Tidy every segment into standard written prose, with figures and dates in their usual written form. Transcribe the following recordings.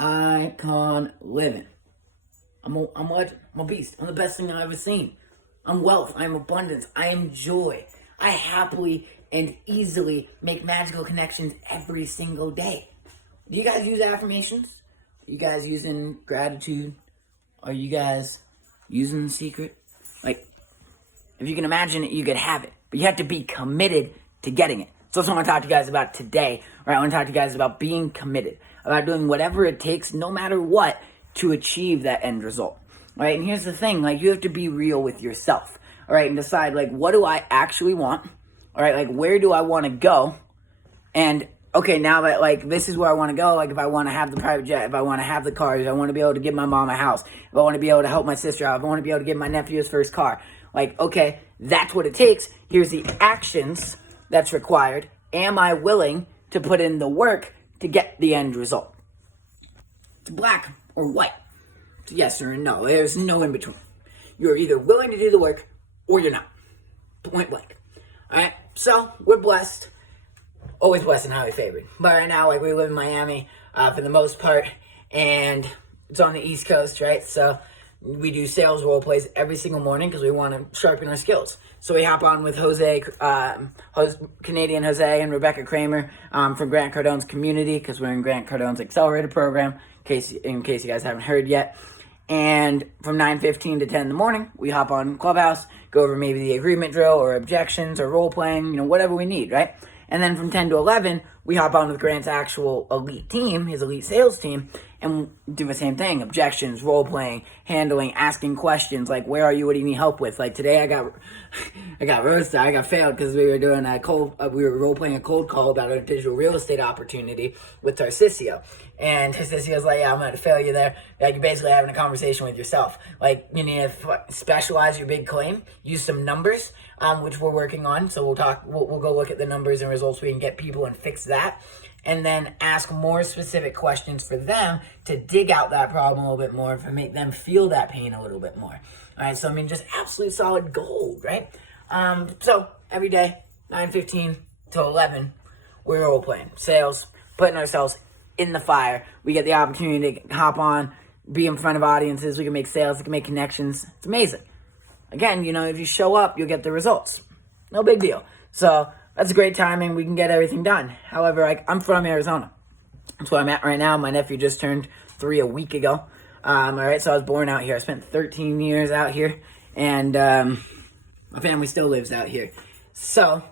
icon living. I'm a beast. I'm the best thing I've ever seen. I'm wealth. I'm abundance. I enjoy. I happily and easily make magical connections every single day. Do you guys use affirmations? Are you guys using gratitude? Are you guys using the secret? Like, if you can imagine it, you could have it. But you have to be committed to getting it. So that's what I want to talk to you guys about today. Right? I want to talk to you guys about being committed, about doing whatever it takes, no matter what, to achieve that end result. All right, and here's the thing, like, you have to be real with yourself, all right, and decide, like, what do I actually want, all right, like, where do I want to go, and, okay, now that, like, this is where I want to go, like, if I want to have the private jet, if I want to have the cars, if I want to be able to give my mom a house, if I want to be able to help my sister out, if I want to be able to give my nephew his first car, like, okay, that's what it takes, here's the actions that's required, am I willing to put in the work to get the end result? It's black or white. It's yes or no. There's no in between. You're either willing to do the work or you're not. Point blank. Alright? So, we're blessed. Always blessed and highly favored. But right now, like, we live in Miami for the most part, and it's on the East Coast, right? So, we do sales role plays every single morning because we want to sharpen our skills. So we hop on with Canadian Jose and Rebecca Kramer from Grant Cardone's community, because we're in Grant Cardone's accelerator program, in case you guys haven't heard yet. And from 9:15 to 10 in the morning, we hop on Clubhouse, go over maybe the agreement drill or objections or role playing, whatever we need, right? And then from 10 to 11, we hop on with Grant's actual elite team, his elite sales team, and do the same thing. Objections, role-playing, handling, asking questions, like, where are you, what do you need help with? Like, today I got roasted, I got failed because we were doing we were role-playing a cold call about a digital real estate opportunity with Tarcisio. And Tarcisio's like, yeah, I'm going to fail you there. Like, you're basically having a conversation with yourself. Like, you need to specialize your big claim, use some numbers, which we're working on. So we'll go look at the numbers and results. We can get people and fix that. And then ask more specific questions for them to dig out that problem a little bit more, to make them feel that pain a little bit more. All right, so just absolute solid gold, right? So every day, 9:15 to 11, we're role playing sales, putting ourselves in the fire. We get the opportunity to hop on, be in front of audiences. We can make sales, we can make connections. It's amazing. Again, if you show up, you'll get the results. No big deal. So that's great timing. We can get everything done. However, I'm from Arizona. That's where I'm at right now. My nephew just turned 3 a week ago. All right, so I was born out here. I spent 13 years out here, and my family still lives out here. So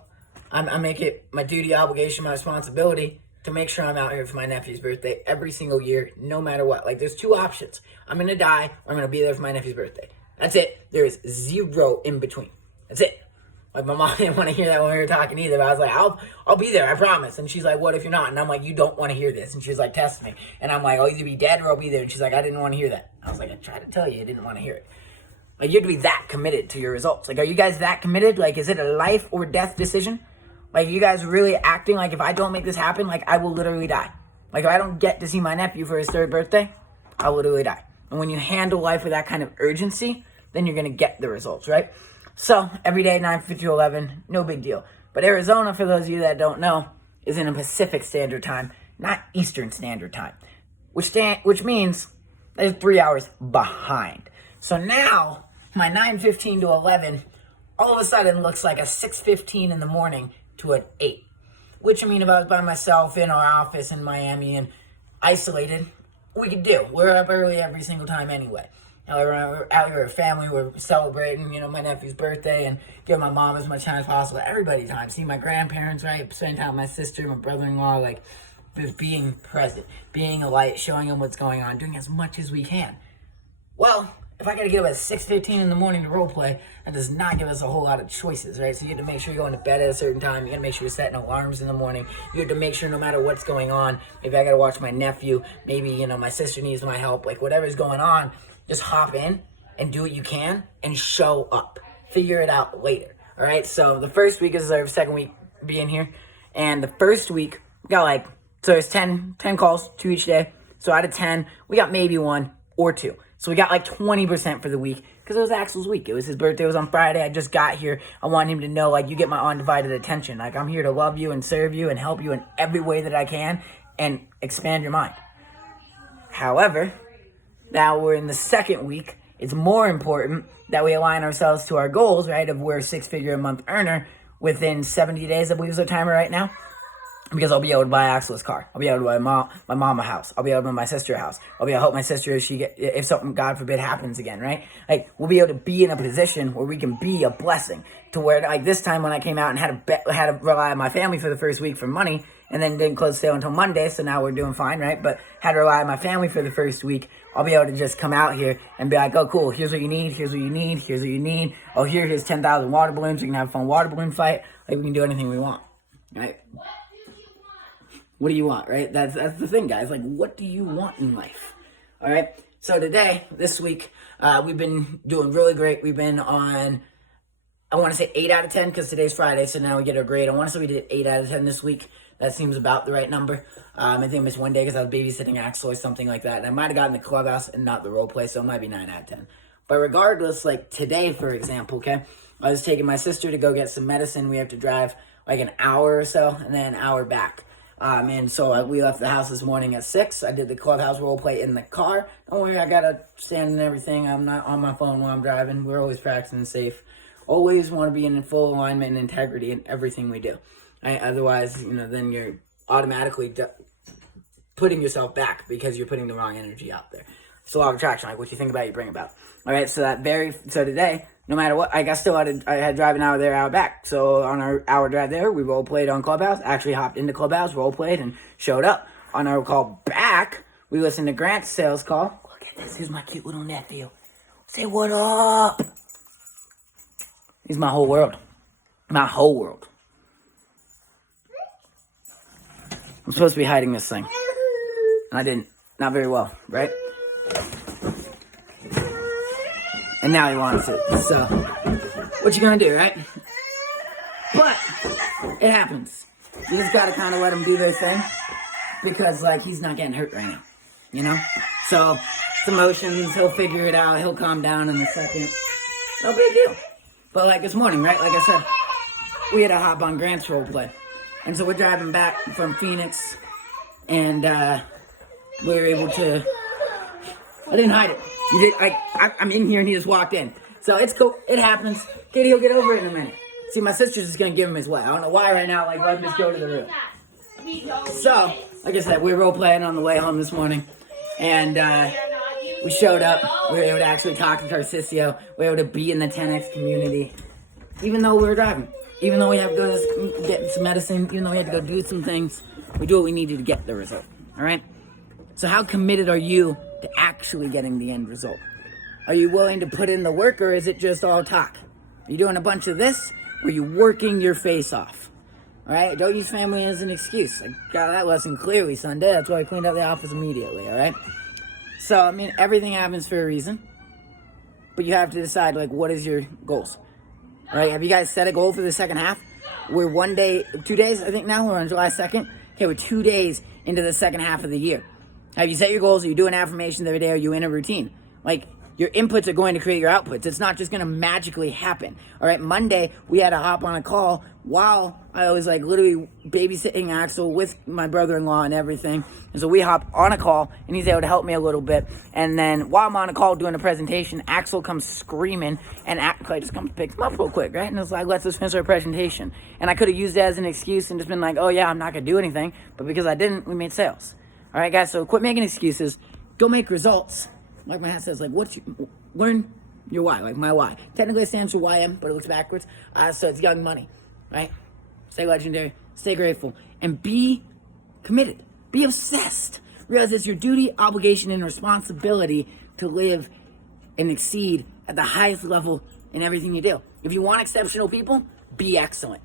I make it my duty, obligation, my responsibility to make sure I'm out here for my nephew's birthday every single year, no matter what. Like, there's 2 options. I'm going to die, or I'm going to be there for my nephew's birthday. That's it. There is 0 in between. That's it. Like, my mom didn't want to hear that when we were talking either, but I was like, I'll be there, I promise. And she's like, what if you're not? And I'm like, you don't want to hear this. And she's like, test me. And I'm like, I'll either be dead or I'll be there. And she's like, I didn't want to hear that. I was like, I tried to tell you, I didn't want to hear it. Like, you have to be that committed to your results. Like, are you guys that committed? Like, is it a life or death decision? Like, you guys really acting like, if I don't make this happen, like, I will literally die. Like, if I don't get to see my nephew for his 3rd birthday, I'll literally die. And when you handle life with that kind of urgency, then you're going to get the results, right? So, every day, 9:50 to 11, no big deal. But Arizona, for those of you that don't know, is in a Pacific Standard Time, not Eastern Standard Time, which means there's 3 hours behind. So now, my 9:15 to 11, all of a sudden looks like a 6:15 in the morning to an 8. Which, if I was by myself in our office in Miami and isolated, we could do. We're up early every single time anyway. We're out here with family, we're celebrating, my nephew's birthday and give my mom as much time as possible. Everybody's time. See my grandparents, right? Spend time with my sister, my brother-in-law, like, just being present, being a light, showing them what's going on, doing as much as we can. Well, if I gotta get up at 6:15 in the morning to role play, that does not give us a whole lot of choices, right? So you have to make sure you're going to bed at a certain time. You gotta make sure you're setting alarms in the morning. You have to make sure no matter what's going on, maybe I gotta watch my nephew, maybe, my sister needs my help, like, whatever's going on, just hop in and do what you can and show up. Figure it out later, all right? So the first week is our 2nd week being here. And the first week, we got so there's 10 calls, 2 each day. So out of 10, we got maybe 1 or 2. So we got 20% for the week because it was Axel's week. It was his birthday. It was on Friday. I just got here. I want him to know, you get my undivided attention. Like, I'm here to love you and serve you and help you in every way that I can and expand your mind. However, now we're in the second week. It's more important that we align ourselves to our goals, right? Of we're a 6-figure a month earner within 70 days, I believe is our timer right now. Because I'll be able to buy Axel's car. I'll be able to buy my mom a house. I'll be able to buy my sister a house. I'll be able to help my sister if something, God forbid, happens again, right? Like, we'll be able to be in a position where we can be a blessing. To where, like, this time when I came out and had to rely on my family for the first week for money, and then didn't close sale until Monday, so now we're doing fine, right? But had to rely on my family for the first week. I'll be able to just come out here and be like, oh, cool, here's what you need, here's what you need, here's what you need. Oh, here's 10,000 water balloons. We can have a fun water balloon fight. Like, we can do anything we want, right? What do you want, right? That's the thing, guys. Like, what do you want in life? All right? So this week, we've been doing really great. We've been on, I want to say 8 out of 10 because today's Friday, so now we get our grade. I want to say we did 8 out of 10 this week. That seems about the right number. I think I missed one day because I was babysitting Axel or something like that. And I might have gotten the clubhouse and not the role play, so it might be 9 out of 10. But regardless, like today, for example, okay, I was taking my sister to go get some medicine. We have to drive like an hour or so and then an hour back. And so we left the house this morning at 6. I did the clubhouse role play in the car. Don't worry, I got to stand and everything. I'm not on my phone while I'm driving. We're always practicing safe. Always want to be in full alignment and integrity in everything we do. Right? Otherwise, then you're automatically putting yourself back because you're putting the wrong energy out there. It's a law of attraction. Like what you think about, you bring about. All right, so today, no matter what, I had to drive an hour there, hour back. So on our hour drive there, we role played on Clubhouse. Actually hopped into Clubhouse, role played, and showed up. On our call back, we listened to Grant's sales call. Look at this. Here's my cute little nephew. Say what up. He's my whole world. My whole world. I'm supposed to be hiding this thing. And I didn't. Not very well, right? And now he wants it. So, what you gonna do, right? But, it happens. You just gotta kind of let him do their thing. Because, he's not getting hurt right now. So, it's emotions. He'll figure it out. He'll calm down in a second. No big deal. But, this morning, right? Like I said, we had to hop on Grant's role play. And so we're driving back from Phoenix. And, we were able to... I didn't hide it. You did, I'm in here and he just walked in. So it's cool. It happens. Katie will get over it in a minute. See, my sister's just going to give him his way. I don't know why right now. Let him just go to the room. So, like I said, we were role playing on the way home this morning. And we showed up. We were able to actually talk to Tarcisio. We were able to be in the 10X community. Even though we were driving. Even though we had to go get some medicine. Even though we had to go do some things. We do what we needed to get the result. All right? So how committed are you to actually getting the end result? Are you willing to put in the work, or is it just all talk? Are you doing a bunch of this, or are you working your face off? All right? Don't use family as an excuse. I got that lesson clearly Sunday. That's why I cleaned out the office immediately, all right? So, everything happens for a reason. But you have to decide, what is your goals? All right? Have you guys set a goal for the second half? We're 2 days, I think now. We're on July 2nd. Okay, we're 2 days into the second half of the year. Have you set your goals? Are you doing affirmations every day? Are you in a routine? Your inputs are going to create your outputs. It's not just going to magically happen. All right, Monday, we had to hop on a call while I was, literally babysitting Axel with my brother-in-law and everything. And so we hop on a call, and he's able to help me a little bit. And then while I'm on a call doing a presentation, Axel comes screaming, and Clay just comes picks him up real quick, right? And it's let's just finish our presentation. And I could have used that as an excuse and just been oh, yeah, I'm not going to do anything. But because I didn't, we made sales. All right, guys, so quit making excuses. Go make results. Like my hat says, learn your why, my why. Technically it stands for YM, but it looks backwards. So it's young money, right? Stay legendary, stay grateful, and be committed. Be obsessed. Realize it's your duty, obligation, and responsibility to live and exceed at the highest level in everything you do. If you want exceptional people, be excellent.